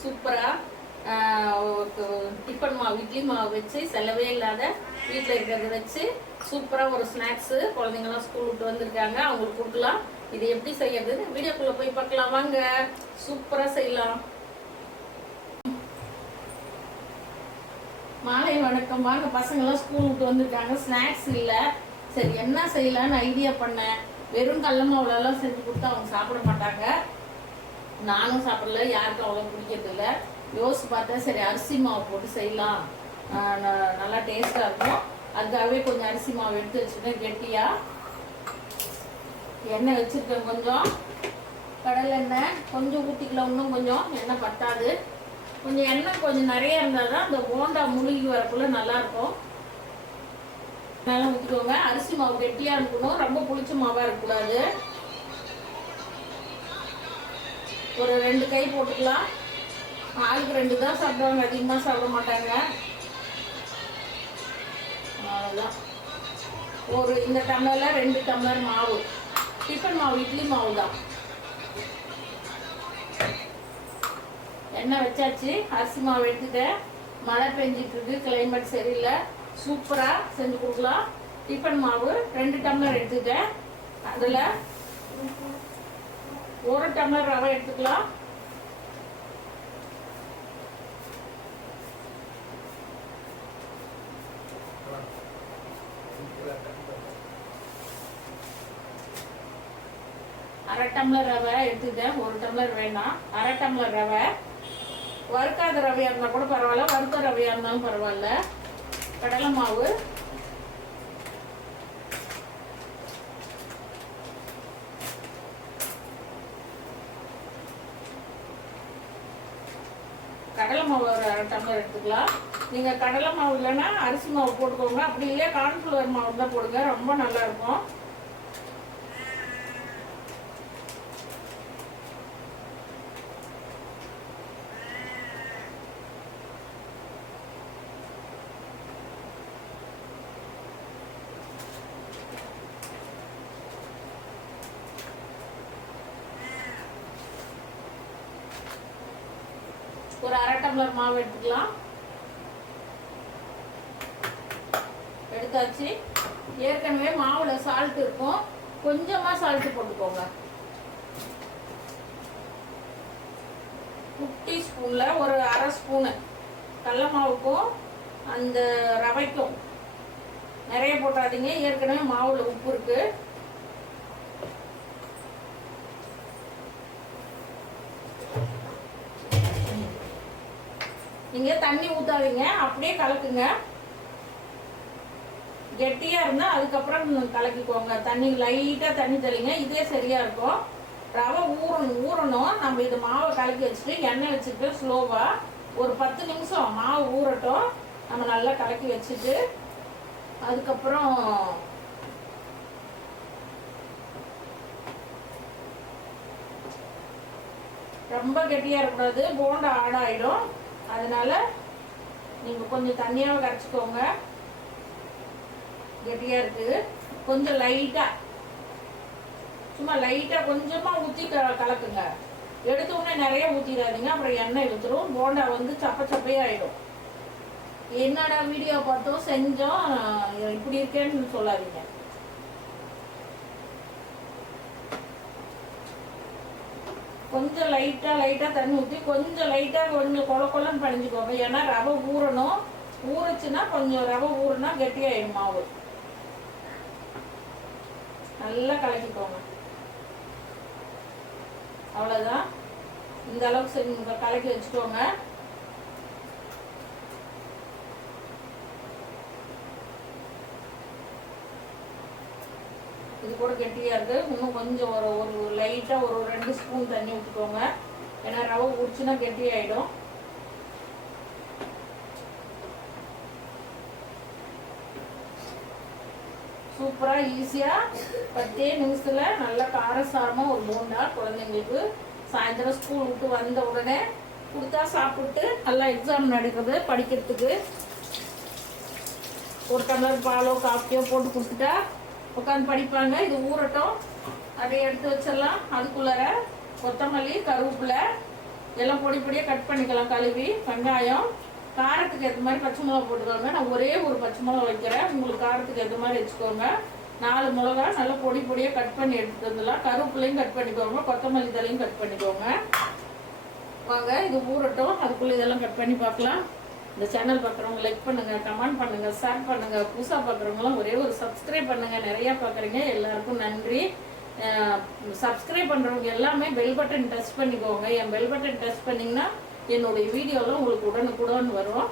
சூப்பராக டிஃபன் மாவு இட்லி மாவு வச்சு செலவே இல்லாத வீட்டில் இருக்கிறத வச்சு சூப்பராக ஒரு ஸ்நாக்ஸு. குழந்தைங்களாம் ஸ்கூல் விட்டு வந்திருக்காங்க. அவங்களுக்கு கொடுக்கலாம். இது எப்படி செய்யறதுன்னு வீடியோக்குள்ளே போய் பார்க்கலாம். வாங்க. சூப்பராக செய்யலாம். மாலை வணக்கம். வாங்க பசங்களாம் ஸ்கூல் விட்டு வந்திருக்காங்க. ஸ்நாக்ஸ் இல்லை. சரி என்ன செய்யலாம்னு ஐடியா பண்ணேன். வெறும் கடல மாவுலலாம் செஞ்சு கொடுத்தா அவங்க சாப்பிட மாட்டாங்க. நானும் சாப்பிடல யாருக்கும் அவ்வளோ பிடிக்கிறதில்ல. யோசிச்சு பார்த்தா சரி அரிசி மாவு போட்டு செய்யலாம். ஆஹ் நல்லா டேஸ்ட்டாக இருக்கும். அதுக்காகவே கொஞ்சம் அரிசி மாவு எடுத்து வச்சுருந்தேன் கெட்டியாக எண்ணெய் வச்சுருக்கேன் கொஞ்சம். கடலை எண்ணெய் கொஞ்சம் ஊற்றிக்கல இன்னும் கொஞ்சம். எண்ணெய் பத்தாது. கொஞ்சம் எண்ணெய் கொஞ்சம் நிறைய இருந்தால் தான் அந்த போண்டா முழுகி வரக்குள்ள நல்லா இருக்கும். நல்லா ஊற்றிக்கோங்க அரிசி மாவு கெட்டியாக இருக்கணும். ரொம்ப புளிச்ச மாவாக இருக்கக்கூடாது. ஒரு ரெண்டு கை போட்டுக்கலாம். ஆளுக்கு ரெண்டு தான் சாப்பிடுவாங்க அதிகமாக சாப்பிட மாட்டாங்க. அவ்வளோதான் ஒரு இந்த டம்ளரில் ரெண்டு டம்ளர் மாவு. டிஃபன் மாவு இட்லி மாவு தான். எண்ணெய் வச்சாச்சு அரிசி மாவு எடுத்துட்டேன். மழை பெஞ்சிட்டு இருக்கு கிளைமேட் சரியில்லை. சூப்பராக செஞ்சு கொடுக்கலாம். டிஃபன் மாவு ரெண்டு டம்ளர் எடுத்துட்டேன். அதில் ஒரு டம்ளர் ரவை எடுத்துக்கலாம். அரை டம்ளர் ரவை எடுத்துக்கிட்டேன். ஒரு டம்ளர் வேணாம். அரை டம்ளர் ரவை. வறுக்காத ரவையாக இருந்தால் கூட பரவாயில்ல. வறுத்த ரவையாக இருந்தாலும் பரவாயில்ல. கடலை மாவு. கடலை மாவு ஒரு அரை டம்ளர் எடுத்துக்கலாம். நீங்கள் கடலை மாவு இல்லைன்னா அரிசி மாவு போட்டுக்கோங்க. அப்படி இல்லையா கார்ன்ஃப்ளவர் மாவு தான் போடுங்க. ரொம்ப நல்லா ஒரு அரை டம்ளர் மாவு எடுத்துக்கலாம். எடுத்தாச்சு. ஏற்கனவே மாவுல சால்ட் இருக்கும். கொஞ்சமா சால்ட் போட்டுக்கோங்க. குட்டி ஸ்பூன்ல ஒரு அரை ஸ்பூனு கடல மாவுக்கும் அந்த ரவைக்கும். நிறைய போட்டாதீங்க. ஏற்கனவே மாவுல உப்பு இருக்கு. நீங்கள் தண்ணி ஊற்றாதீங்க அப்படியே கலக்குங்க. கெட்டியாக இருந்தால் அதுக்கப்புறம் கலக்கிக்கோங்க. தண்ணி லைட்டாக தண்ணி தெளிங்க இதே சரியாக இருக்கும். ரவை ஊறணும் ஊறணும். நம்ம இது மாவை கலக்கி வச்சுட்டு எண்ணெய் வச்சுட்டு ஸ்லோவாக ஒரு பத்து நிமிஷம் மாவு ஊறட்டும். நம்ம நல்லா கலக்கி வச்சுட்டு அதுக்கப்புறம் ரொம்ப கெட்டியாக இருக்கக்கூடாது. போண்டா ஆடாயிடும் அதனால நீங்க கொஞ்சம் தண்ணியாக கரைச்சிக்கோங்க. கெட்டியா இருக்கு. கொஞ்சம் லைட்டா சும்மா லைட்டா கொஞ்சமா ஊத்தி க- கலக்குங்க. எடுத்த உடனே நிறைய ஊத்திடாதீங்க. அப்புறம் எண்ணெய் இழுத்துரும் போண்டா வந்து சப்ப சப்பையாயிடும் என்னடா வீடியோ பார்த்தோம் செஞ்சோம். இப்படி இருக்கேன்னு சொல்லாதீங்க. கொஞ்சம் லைட்டாக லைட்டாக தண்ணி ஊற்றி கொஞ்சம் லைட்டாக கொஞ்சம் கொல கொலன்னு பணிஞ்சுக்கோங்க. ஏன்னா ரவை ஊறணும். ஊறுச்சுன்னா கொஞ்சம் ரவை ஊறுனா கெட்டியாயிடும் மாவு. நல்லா கலக்கிக்கோங்க. அவ்வளோதான் இந்த அளவுக்கு கலக்கி வச்சுக்கோங்க. இது கூட கெட்டியாக இருக்கு. இன்னும் கொஞ்சம் ஒரு ஒரு லைட்டாக ஒரு ரெண்டு ஸ்பூன் தண்ணி விட்டுக்கோங்க ஏன்னா ரவை உடிச்சுன்னா ஆகிடும் சூப்பராக ஈஸியாக பத்தே நிமிஷத்தில் நல்ல காரசாரமாக ஒரு போண்டா குழந்தைங்களுக்கு சாயந்தரம் ஸ்கூல் விட்டு வந்த உடனே கொடுத்தா சாப்பிட்டு நல்லா எக்ஸாம் நடக்குது படிக்கிறதுக்கு. ஒரு டம்ளர் பாலோ காஃபியோ போட்டு கொடுத்துட்டா உட்காந்து படிப்பாங்க. இது ஊறட்டும். அதை எடுத்து வச்சிடலாம். அதுக்குள்ளார கொத்தமல்லி கருவேப்பிலை எல்லாம் பொடி பொடியாக கட் பண்ணிக்கலாம். கழுவி வெங்காயம் காரத்துக்கு ஏற்ற மாதிரி பச்சை மிளகா போட்டுக்கோங்க. நான் ஒரே ஒரு பச்சை மிளகா வைக்கிறேன். உங்களுக்கு காரத்துக்கு ஏற்ற மாதிரி வச்சுக்கோங்க. நாலு மிளகா நல்லா பொடி பொடியாக கட் பண்ணி எடுத்துட்டு வந்துடலாம். கருவேப்பிலையும் கட் பண்ணிக்கோங்க. கொத்தமல்லி தலையும் கட் பண்ணிக்கோங்க. வாங்க இது ஊறட்டும். அதுக்குள்ளே இதெல்லாம் கட் பண்ணி பார்க்கலாம். இந்த சேனல் பார்க்குறவங்க லைக் பண்ணுங்க கமெண்ட் பண்ணுங்க ஷேர் பண்ணுங்க. புதுசாக பார்க்குறவங்களாம் ஒரே ஒரு சப்ஸ்கிரைப் பண்ணுங்க. நிறைய பார்க்குறீங்க. எல்லாருக்கும் நன்றி. சப்ஸ்கிரைப் பண்ணுறவங்க எல்லாமே பெல் பட்டன் டச் பண்ணிக்கோங்க. என் பெல் பட்டன் டச் பண்ணிங்கன்னா என்னுடைய வீடியோலாம் உங்களுக்கு உடனுக்குடன் வரும்.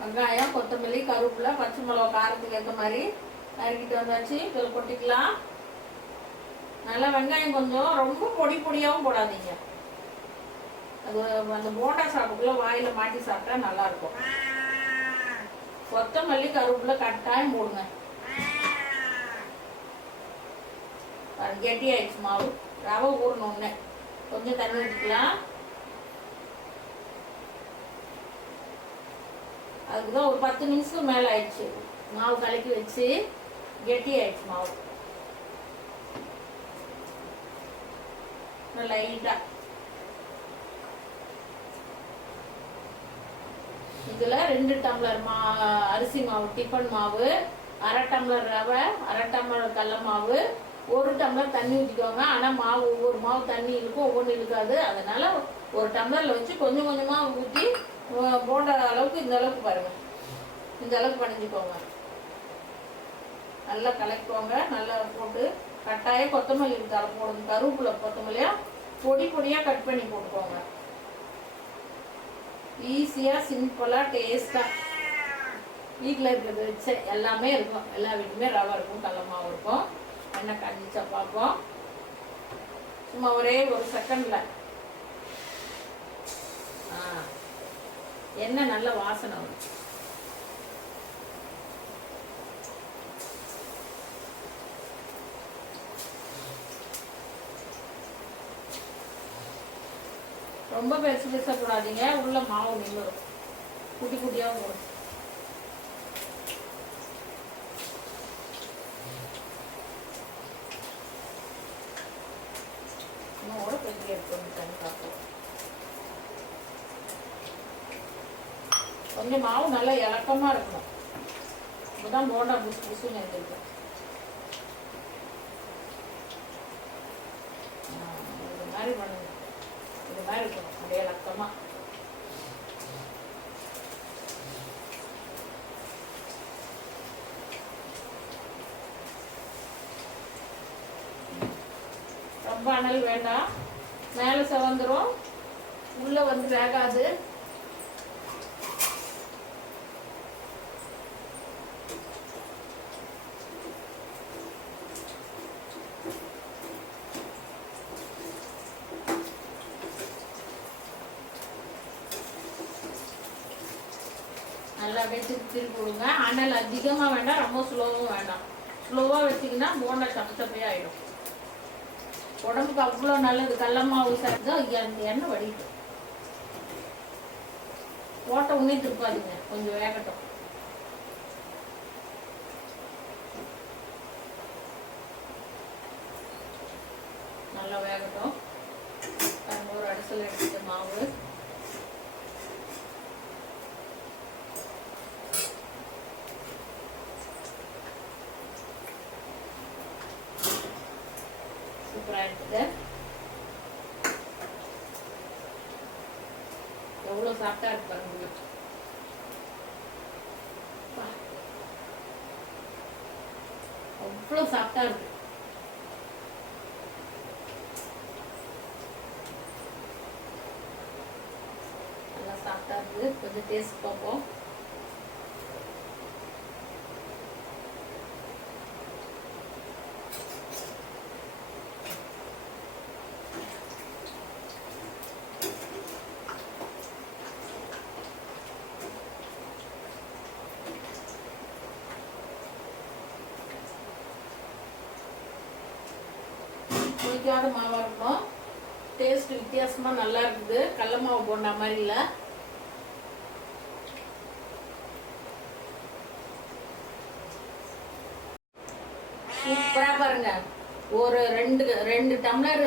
வெங்காயம் கொத்தமல்லி கருவேப்பிலை பச்சை மிளகா காரத்துக்கு ஏற்ற மாதிரி நறுக்கிட்டு வந்தாச்சு. இதில் கொட்டிக்கலாம். நல்லா வெங்காயம் கொஞ்சம் ரொம்ப பொடி பொடியாகவும் போடாதீங்க. அது அந்த போண்டா சாப்பிட்டுக்குள்ள வாயில மாட்டி சாப்பிட்டா நல்லா இருக்கும் கொத்தமல்லி கருவேப்பில கட்டாயம் போடுங்க. கெட்டி ஆயிடுச்சு மாவு. ரவை ஒன்று கொஞ்சம் தண்ணி எடுத்துக்கலாம் அதுக்கு தான் ஒரு பத்து நிமிஷம் மேலே ஆயிடுச்சு. மாவு கலக்கி வச்சு கெட்டி ஆயிடுச்சு மாவு லைட்டாக இதுல ரெண்டு டம்ளர் மா அரிசி மாவு டிஃபன் மாவு அரை டம்ளர் ரவை அரை டம்ளர் கடல மாவு ஒரு டம்ளர் தண்ணி ஊற்றிக்கோங்க ஆனால் மாவு ஒவ்வொரு மாவு தண்ணி இருக்கும் ஒவ்வொன்று இருக்காது அதனால ஒரு டம்ளரில் வச்சு கொஞ்சம் கொஞ்சமாக ஊற்றி போடுற அளவுக்கு இந்த அளவுக்கு பாருங்கள் இந்த அளவுக்கு பணிஞ்சுக்கோங்க நல்லா கலக்கிக்கோங்க. நல்லா போட்டு கட்டாயம் கொத்தமல்லி தர போடுங்க கருவேப்பிலை கொத்தமல்லியாக பொடி பொடியாக கட் பண்ணி போட்டுக்கோங்க. ஈஸியாக சிம்பிளாக டேஸ்ட்டாக வீட்டில் இருக்கிறது வச்சு எல்லாமே இருக்கும். எல்லா வீட்டுமே ரவை இருக்கும் கடல இருக்கும் எண்ணெய் காஞ்சிச்சா பார்ப்போம் சும்மா ஒரே ஒரு செகண்டில் ஆ. எண்ணெய் நல்ல வாசனை வரும். ரொம்ப பெருசு பெருசாக போடாதீங்க. உள்ள மாவு நின்றுடும் குட்டி குட்டியாக போடும். இன்னும் பெரிய எடுத்து பார்ப்போம் கொஞ்சம் மாவு நல்லா இறக்கமாக இருக்கணும். இப்போதான் போண்டா புசு புசுன்னு எழுதிருக்கும் மாதிரி பண்ணுங்க. இது மாதிரி இருக்கணும். அப்படியே இலக்கமாக ரொம்ப அனல் வேண்டாம். மேலே செவந்துரும். உள்ளே வந்து வேகாது. நல்லா அப்படியே திருப்பி திருப்பி விடுங்க. அனல் அதிகமாக வேண்டாம் ரொம்ப ஸ்லோவும் வேண்டாம். ஸ்லோவாக வச்சிங்கன்னா போண்டா சப்ப சப்பையாக ஆகிடும் உடம்புக்கு அவ்வளோ நல்லது. கடல மாவு அந்த எண்ணெய் வடிக்கும். ஓட்ட உன்னே திருப்பாதுங்க. கொஞ்சம் வேகட்டும். நல்லா வேகட்டும். ஒரு அடிசல் எடுத்துட்டு மாவு சூப்பராக இருக்குது எவ்வளோ சாப்பிட்டா இருக்கு பாருங்க உள்ள. அவ்வளோ சாப்பிட்டா இருக்கு நல்லா சாப்பிட்டா இருக்கு கொஞ்சம் டேஸ்ட் பார்ப்போம். புளிக்காத மாவாக இருக்கும். டேஸ்ட் வித்தியாசமாக நல்லா இருக்குது. கடல மாவு போண்டா மாதிரி இல்லை. சூப்பராக பாருங்க. ஒரு ரெண்டு ரெண்டு டம்ளர்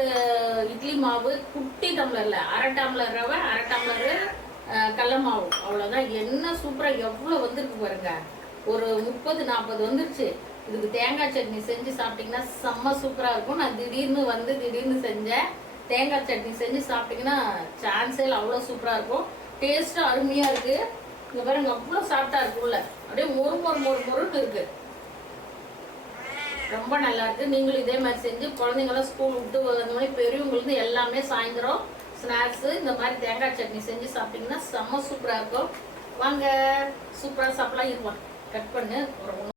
இட்லி மாவு குட்டி டம்ளரில் அரை டம்ளர் ரவை அரை டம்ளரு அஹ், கடல மாவு. அவ்வளோதான் என்ன சூப்பராக எவ்வளோ வந்திருக்கு பாருங்க. ஒரு முப்பது நாற்பது வந்துருச்சு. இதுக்கு தேங்காய் சட்னி செஞ்சு சாப்பிட்டீங்கன்னா செம்ம சூப்பராக இருக்கும். நான் திடீர்னு வந்து திடீர்னு செஞ்சேன். தேங்காய் சட்னி செஞ்சு சாப்பிட்டீங்கன்னா சான்ஸே இல்லை அவ்வளோ சூப்பராக இருக்கும். டேஸ்ட்டும் அருமையாக இருக்குது இங்கே பாருங்க அவ்வளோ சாப்பிட்டா இருக்கும்ல. அப்படியே மொறு மொறு மொறு மொறுன்னு இருக்குது ரொம்ப நல்லா இருக்குது நீங்களும் இதே மாதிரி செஞ்சு குழந்தைங்களாம் ஸ்கூல் விட்டு அந்த மாதிரி பெரியவங்களுக்கு எல்லாமே சாயந்தரம் ஸ்நாக்ஸு இந்த மாதிரி தேங்காய் சட்னி செஞ்சு சாப்பிட்டீங்கன்னா செம்ம சூப்பராக இருக்கும். வாங்க சூப்பராக சாப்பிடலாம் இருப்பான் கட் பண்ணு. ஒரு